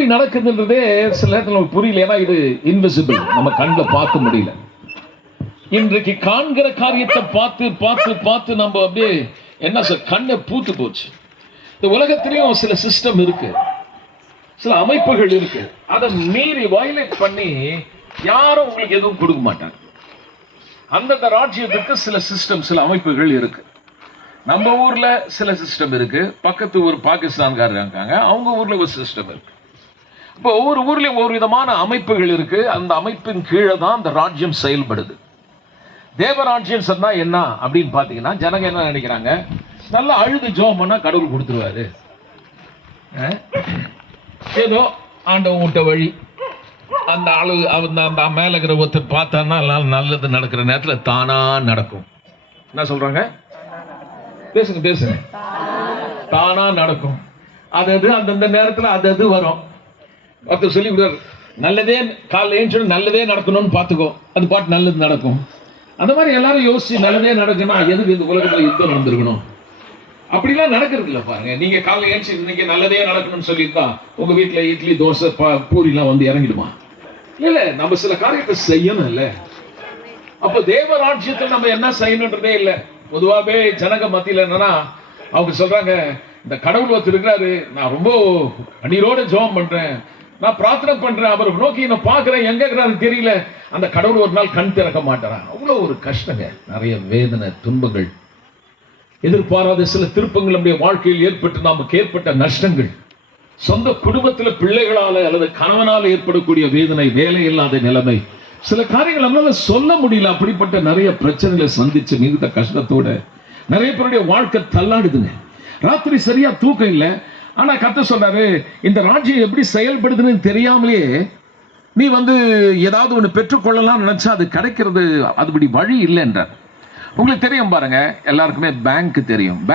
எப்படி நடக்குதுன்றதே சில நேரத்தில் நமக்கு புரியல. ஏன்னா இது இன்விசிபிள், நம்ம கண்ணில் பார்க்க முடியல. இன்றைக்கு காண்கிற காரியத்தை பார்த்து பார்த்து பார்த்து நம்ம அப்படியே என்ன சார் கண்ணை பூத்து போச்சு. இந்த உலகத்திலையும் சில சிஸ்டம் இருக்கு, சில அமைப்புகள் இருக்கு. அதை மீறி வயலேட் பண்ணி யாரும் உங்களுக்கு எதுவும் கொடுக்க மாட்டாங்க. அந்தந்த ராஜ்யத்துக்கு சில சிஸ்டம், சில அமைப்புகள் இருக்கு. நம்ம ஊர்ல சில சிஸ்டம் இருக்கு, பக்கத்து ஊர் பாகிஸ்தான்காரங்க இருக்காங்க, அவங்க ஊர்ல ஒரு சிஸ்டம் இருக்கு. இப்போ ஒவ்வொரு ஊர்லயும் ஒவ்வொரு விதமான அமைப்புகள் இருக்கு. அந்த அமைப்பின் கீழே தான் அந்த ராஜ்யம் செயல்படுது. தேவராஜ்யம் சொன்னா என்ன அப்படின்னு பாத்தீங்கன்னா, ஜனங்க என்ன நினைக்கிறாங்க, நல்லா அழுது ஜோம் பண்ணா கடவுள் கொடுத்துருவாரு, ஏதோ ஆண்டவன் விட்ட வழி, அந்த ஆளு அந்த மேல இருக்கிற ஒருத்தர் பார்த்தான்னா நல்லது நடக்கிற நேரத்தில் தானா நடக்கும். என்ன சொல்றாங்க, பேசுங்க பேசுங்க, தானா நடக்கும். அது அந்தந்த நேரத்தில் அது வரும். ஒருத்தர் சொல்லி விடுவார், நல்லதே காலைல ஏன் நல்லதே நடக்கணும்னு பார்த்துக்கோ, அது பாட்டு நல்லது நடக்கும். அந்த மாதிரி எல்லாரும் யோசிச்சு நல்லதே நடக்கணும், எதுக்கு இந்த உலகத்தில் யுத்தம் நடந்திருக்கணும்? அப்படிலாம் நடக்கிறது இல்லை பாருங்க. நீங்க காலைல ஏன்ச்சு இன்னைக்கு நல்லதே நடக்கணும்னு சொல்லியிருந்தா உங்க வீட்டில் இட்லி தோசை பூரிலாம் வந்து இறங்கிடுமா? இல்ல, நம்ம சில காரியத்தை செய்யணும். இல்ல, அப்ப தேவராஜ்யத்தில் நம்ம என்ன செய்யணுன்றதே இல்லை. பொதுவாகவே ஜனங்க மத்தியில் என்னன்னா, அவங்க சொல்றாங்க, இந்த கடவுள் ஒருத்தர் இருக்கிறாரு, நான் ரொம்ப அநீரோட ஜெபம் பண்றேன், நான் பிரார்த்தனை பண்றேன், அவரை நோக்கி நான் பார்க்கிறேன், எங்க இருக்கிறாரு தெரியல, அந்த கடவுள் ஒரு நாள் கண் திறக்க மாட்டாரான். அவ்வளவு ஒரு கஷ்டங்க, நிறைய வேதனை, துன்பங்கள், எதிர்பாராத சில திருப்பங்கள் நம்முடைய வாழ்க்கையில் ஏற்பட்டு நமக்கு ஏற்பட்ட நஷ்டங்கள், சொந்த குடும்பத்தில் பிள்ளைகளால அல்லது கணவனால ஏற்படக்கூடிய வேதனை, வேலை இல்லாத நிலைமை, சில காரியங்கள் நம்மளால சொல்ல முடியல. அப்படிப்பட்ட நிறைய பிரச்சனைகளை சந்திச்சு மிகுந்த கஷ்டத்தோட நிறைய பேருடைய வாழ்க்கை தள்ளாடுதுங்க. ராத்திரி சரியா தூக்கம் இல்லை. ஆனா கர்த்தர் சொல்றாரு, இந்த ராஜ்யம் எப்படி செயல்படுதுன்னு தெரியாமலேயே நீ ஏதாவது ஒன்று பெற்றுக்கொள்ளலாம் நினைச்சா அது கிடைக்கிறது அதுபடி வழி இல்லை என்றார். உங்களுக்கு தெரியும் பாருங்க, எல்லாருக்குமே பேங்க் தெரியும்.